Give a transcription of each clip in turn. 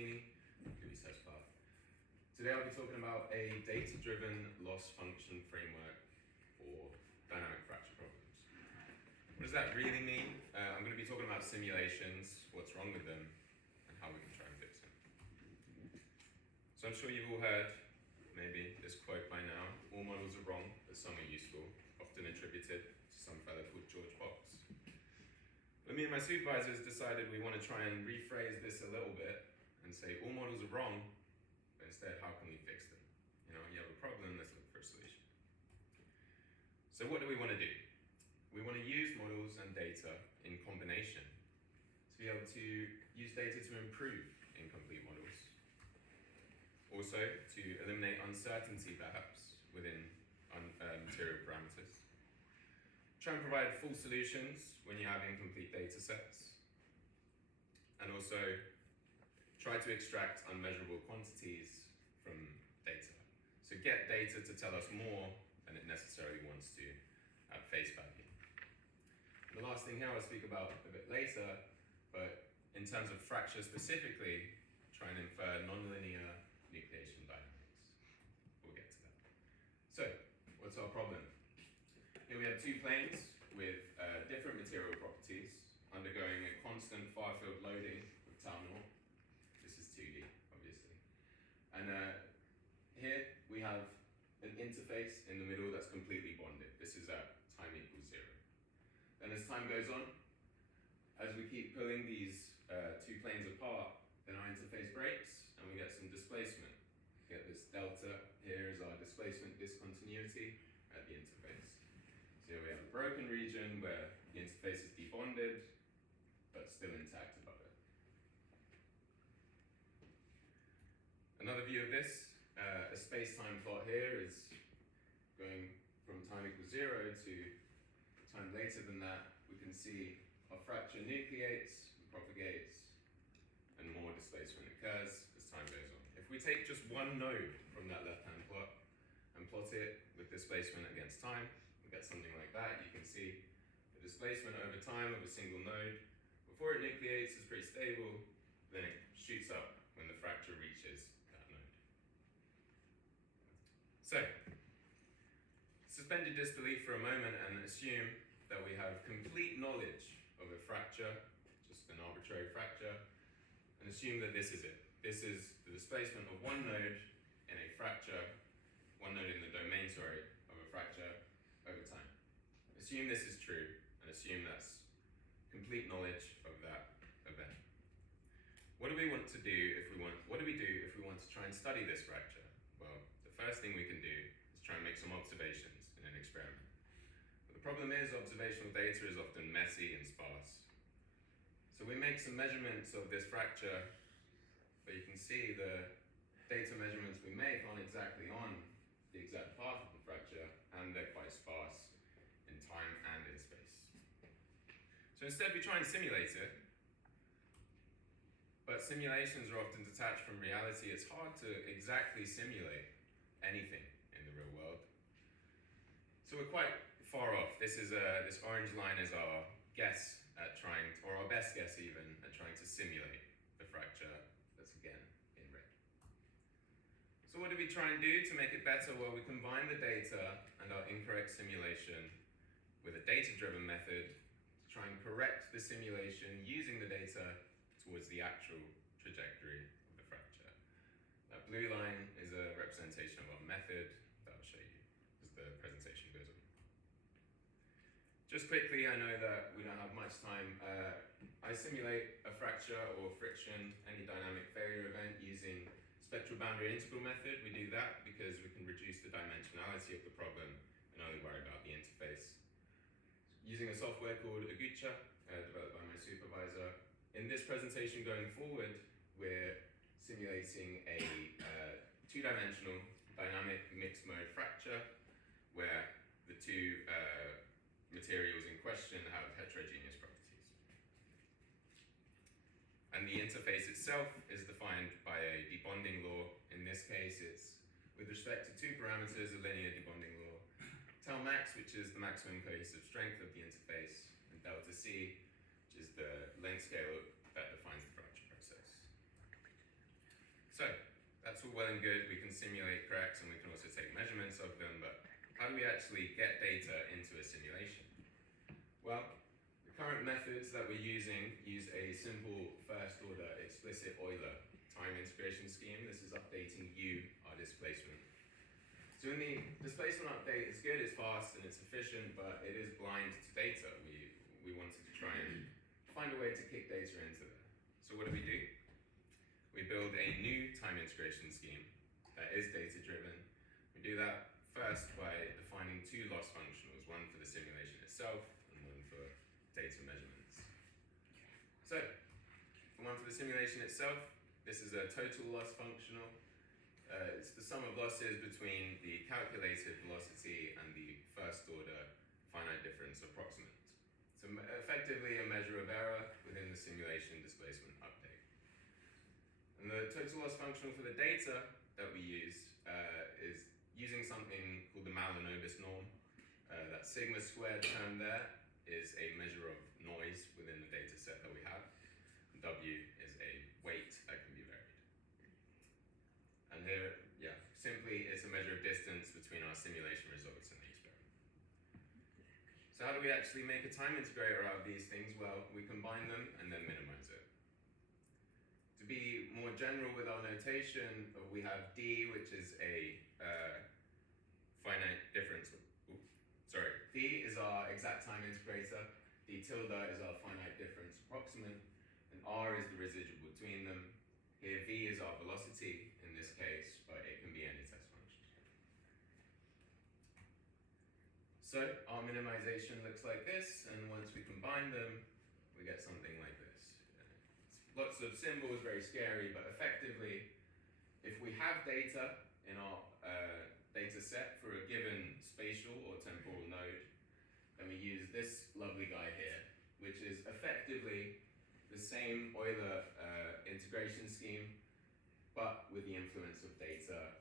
McNeely, research path. Today I'll be talking about a data-driven loss function framework for dynamic fracture problems. What does that really mean? I'm going to be talking about simulations, what's wrong with them, and how we can try and fix them. So I'm sure you've all heard, maybe, this quote by now: all models are wrong, but some are useful, often attributed to some fellow called George Box. But me and my supervisors decided we want to try and rephrase this a little bit and say all models are wrong, but instead, how can we fix them? You know, you have a problem, let's look for a solution. So what do we want to do? We want to use models and data in combination to be able to use data to improve incomplete models. Also, to eliminate uncertainty, perhaps, within material parameters. Try and provide full solutions when you have incomplete data sets. And also, try to extract unmeasurable quantities from data. So get data to tell us more than it necessarily wants to at face value. The last thing here I'll speak about a bit later, but in terms of fracture specifically, try and infer nonlinear nucleation dynamics. We'll get to that. So, what's our problem? Here we have two planes with different material properties undergoing a constant far-field loading with tau naught. This is 2D, obviously. And here we have an interface in the middle that's completely bonded. This is at time equals 0. Then as time goes on, as we keep pulling these two planes apart, then our interface breaks and we get some displacement. We get this delta here is our displacement discontinuity at the interface. So here we have a broken region where the interface is debonded, but still intact above it. Another view of this, a space-time plot here is going from time equals 0 to time later than that. We can see our fracture nucleates, propagates, and more displacement occurs as time goes on. If we take just one node from that left-hand plot and plot it with displacement against time, we get something like that. You can see the displacement over time of a single node. Before it nucleates, is pretty stable, then it shoots up when the fracture reaches that node. So, suspended disbelief for a moment and assume that we have complete knowledge of a fracture, just an arbitrary fracture, and assume that this is it. This is the displacement of one node in a fracture, one node in the domain, of a fracture over time. Assume this is true, and assume that's complete knowledge of that event. What do we want to do what do we do if we want to try and study this fracture? Well, the first thing we can do is try and make some observations in an experiment. But the problem is observational data is often messy and sparse. So we make some measurements of this fracture, but you can see the data measurements we make aren't exactly on the exact path of the fracture, and they're quite sparse in time and in space. So instead we try and simulate it, but simulations are often detached from reality. It's hard to exactly simulate anything in the real world. So we're quite far off. This orange line is our guess at trying, or our best guess even, at trying to simulate the fracture that's again in red. So what do we try and do to make it better? Well, we combine the data and our incorrect simulation with a data-driven method to try and correct the simulation using the data towards the actual trajectory of the fracture. That blue line is a representation of our method that I'll show you as the presentation goes on. Just quickly, I know that we don't have much time. I simulate a fracture or friction, any dynamic failure event using spectral boundary integral method. We do that because we can reduce the dimensionality of the problem and only worry about the interface. Using a software called UKACM, developed by my supervisor. In this presentation going forward, we're simulating a two-dimensional dynamic mixed mode fracture where the two materials in question have heterogeneous properties. And the interface itself is defined by a debonding law. In this case, it's with respect to two parameters, a linear debonding law. Tau max, which is the maximum cohesive strength of the interface, and delta C, which is the length scale that defines the fracture process. well and good, we can simulate cracks and we can also take measurements of them, but how do we actually get data into a simulation? Well, the current methods that we're using use a simple first-order explicit Euler time integration scheme. This is updating U, our displacement. So in the displacement update, it's good, it's fast, and it's efficient, but it is blind to data. We wanted to try and find a way to kick data into there. So what do? We build a new time integration scheme that is data-driven. We do that first by defining two loss functionals, one for the simulation itself and one for data measurements. So, the one for the simulation itself, this is a total loss functional. It's the sum of losses between the calculated velocity and the first-order finite difference approximant. So effectively a measure of error within the simulation displacement update. And the total loss functional for the data that we use is using something called the Mahalanobis norm. That sigma squared term there is a measure of noise within the data set that we have. W is a weight that can be varied. And here, simply it's a measure of distance between our simulation results and the experiment. So how do we actually make a time integrator out of these things? Well, we combine them and then minimize it. To be more general with our notation, we have D, which is a finite difference. D is our exact time integrator, D tilde is our finite difference approximant, and R is the residual between them. Here V is our velocity in this case, but it can be any test function. So our minimization looks like this, and once we combine them, we get something like this. Lots of symbols, very scary, but effectively, if we have data in our data set for a given spatial or temporal node, then we use this lovely guy here, which is effectively the same Euler integration scheme, but with the influence of data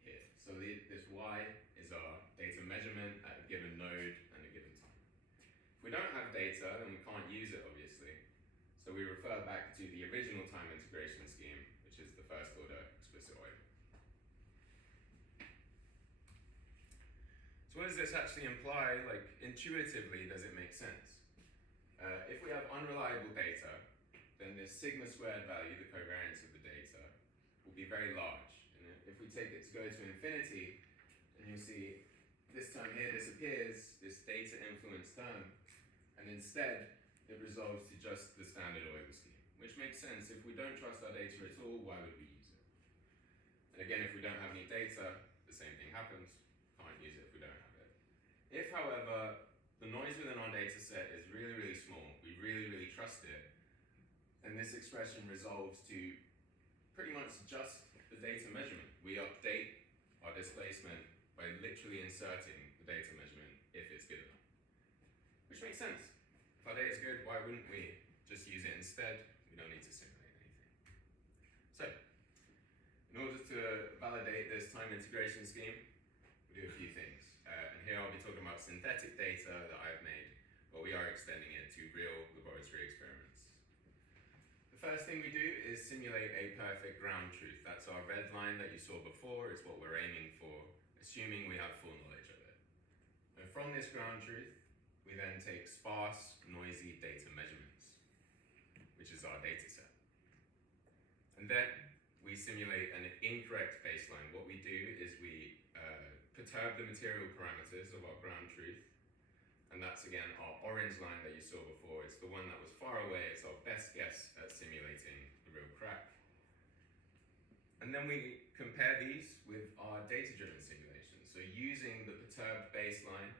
here. So this Y is our data measurement at a given node and a given time. If we don't have data, then we can't use it, obviously. So we refer back to the original time integration scheme, which is the first order explicit Euler. So what does this actually imply? Like, intuitively, does it make sense? If we have unreliable data, then this sigma squared value, the covariance of the data, will be very large. And if we take it to go to infinity, then you'll see this term here disappears, this data influence term, and instead it resolves to just the standard Euler scheme, which makes sense. If we don't trust our data at all, why would we use it? And again, if we don't have any data, the same thing happens. Can't use it if we don't have it. If, however, the noise within our data set is really, really small, we really, really trust it, then this expression resolves to pretty much just the data measurement. We update our displacement by literally inserting the data measurement if it's good enough. Which makes sense. If our data is good, why wouldn't we just use it instead? We don't need to simulate anything. So, in order to validate this time integration scheme, we do a few things. And here I'll be talking about synthetic data that I've made, but we are extending it to real laboratory experiments. The first thing we do is simulate a perfect ground truth. That's our red line that you saw before. It's what we're aiming for, assuming we have full knowledge of it. And from this ground truth, we then take sparse, noisy data measurements, which is our data set. And then we simulate an incorrect baseline. What we do is we perturb the material parameters of our ground truth, and that's again our orange line that you saw before. It's the one that was far away. It's our best guess at simulating the real crack. And then we compare these with our data-driven simulations. So using the perturbed baseline,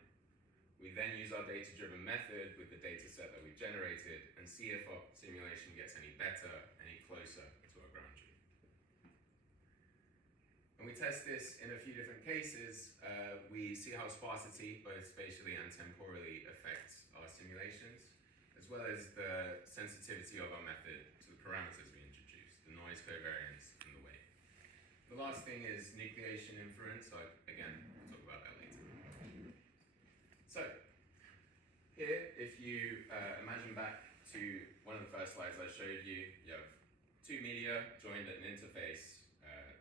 we then use our data-driven method with the data set that we've generated and see if our simulation gets any better, any closer to our ground truth. And we test this in a few different cases. We see how sparsity, both spatially and temporally, affects our simulations, as well as the sensitivity of our method to the parameters we introduced, the noise covariance and the weight. The last thing is nucleation inference. Again, we'll talk about that later. So, here, if you imagine back to one of the first slides I showed you, you have two media joined at an interface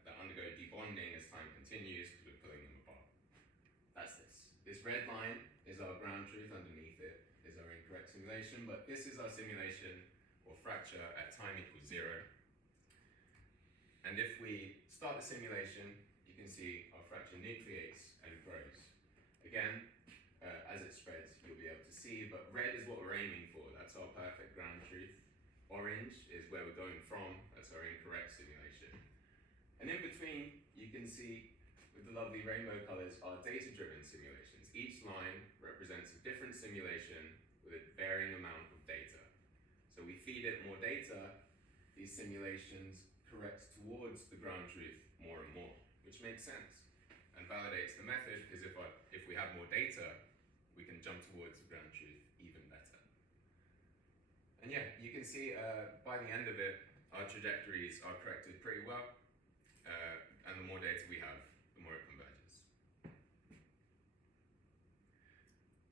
that undergo debonding as time continues because we're pulling them apart. That's this. This red line is our ground truth, underneath it is our incorrect simulation, but this is our simulation or fracture at time equals 0. And if we start the simulation, you can see our fracture nucleates and grows. Again, as it spreads, you'll be able to see, but red is what we're aiming for. That's our perfect ground truth. Orange is where we're going from. That's our incorrect simulation. And in between, you can see with the lovely rainbow colors our data-driven simulations. Each line represents a different simulation with a varying amount of data. So we feed it more data, these simulations correct towards the ground truth more and more, which makes sense and validates the method, because if we have more data, we can jump towards the ground truth even better. And yeah, you can see by the end of it, our trajectories are corrected pretty well, and the more data we have, the more it converges.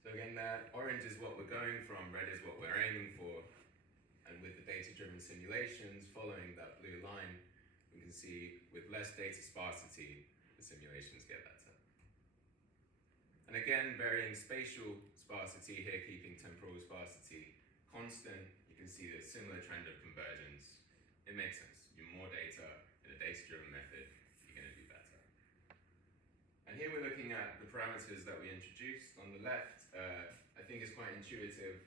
So again, orange is what we're going from, red is what we're aiming for, and with the data-driven simulations following that blue line, we can see with less data sparsity, the simulations get better. And again, varying spatial sparsity here, keeping temporal sparsity constant, you can see the similar trend of convergence. It makes sense. You more data in a data-driven method, you're going to do better. And here we're looking at the parameters that we introduced. On the left, I think it's quite intuitive.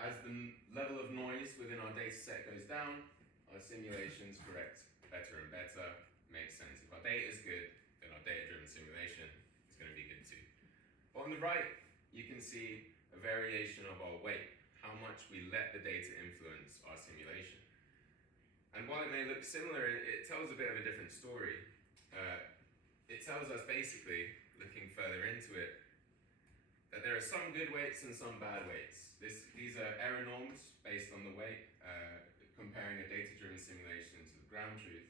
As the level of noise within our data set goes down, our simulations correct better and better. Makes sense. If our data is good, then our data-driven simulation is going to be good too. But on the right, you can see a variation of our weight, how much we let the data influence our simulation. And while it may look similar, it tells a bit of a different story. It tells us basically, looking further into it, that there are some good weights and some bad weights. These are error norms based on the weight, comparing a data-driven simulation to the ground truth.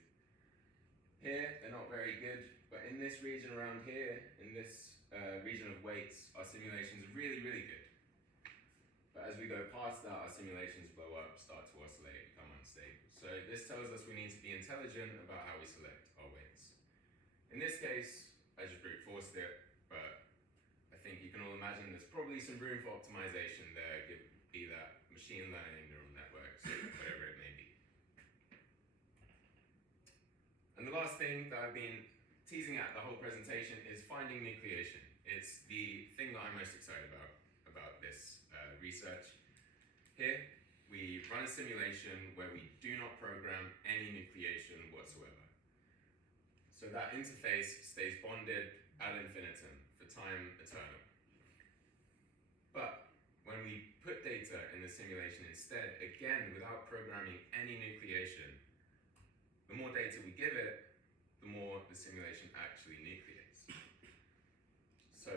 Here, they're not very good, but in this region around here, in this region of weights, our simulations are really, really good. But as we go past that, our simulations blow up, start to oscillate, become unstable. So this tells us we need to be intelligent about how we select our weights. In this case, I just brute forced it, but I think you can all imagine there's probably some room for optimization there, be that machine learning, neural networks, whatever it may be. And the last thing that I've been teasing at the whole presentation is finding nucleation. It's the thing that I'm most excited about this research. Here, we run a simulation where we do not program any nucleation whatsoever. So that interface stays bonded ad infinitum, for time eternal. But when we put data in the simulation instead, again, without programming any nucleation, the more data we give it, the more the simulation actually nucleates. So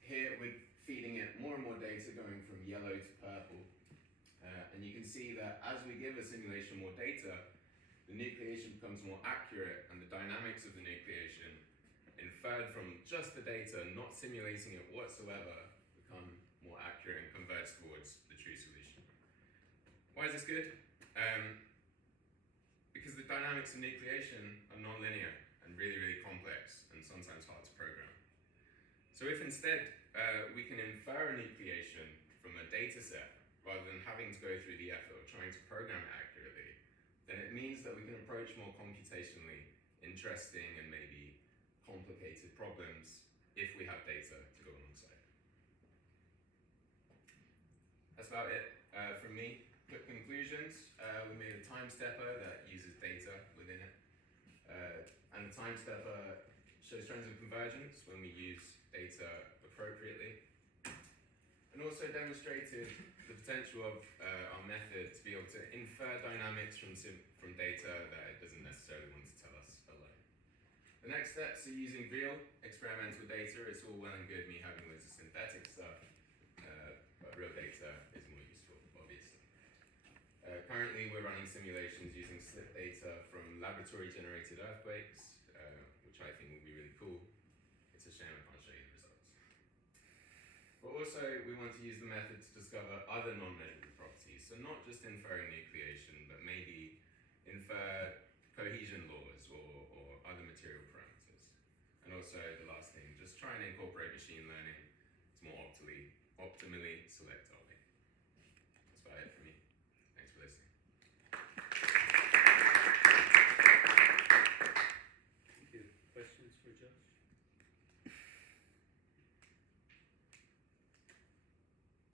here we're feeding it more and more data going from yellow to purple. And you can see that as we give a simulation more data, the nucleation becomes more accurate, and the dynamics of the nucleation inferred from just the data, not simulating it whatsoever, become more accurate and converge towards the true solution. Why is this good? Because the dynamics of nucleation are non-linear and really, really complex and sometimes hard to program. So if instead we can infer a nucleation from a data set rather than having to go through the effort of trying to program it accurately, then it means that we can approach more computationally interesting and maybe complicated problems if we have data to go alongside. That's about it from me. Quick conclusions. We made a time stepper that uses data within it. And the time stepper shows trends of convergence when we use data appropriately. And also demonstrated the potential of our method to be able to infer dynamics from data that it doesn't necessarily want to tell us alone. The next steps are using real experimental data. It's all well and good me having loads of synthetic stuff, but real data is more useful, obviously. Currently, we're running simulations using slip data from laboratory-generated earthquakes, which I think will be really cool. It's a shame I can't show you the results. But also, we want to use the method to discover other non-measurable properties. So not just inferring nucleation, but maybe infer cohesion laws or other material parameters. And also the last thing, just try and incorporate machine learning to more optimally select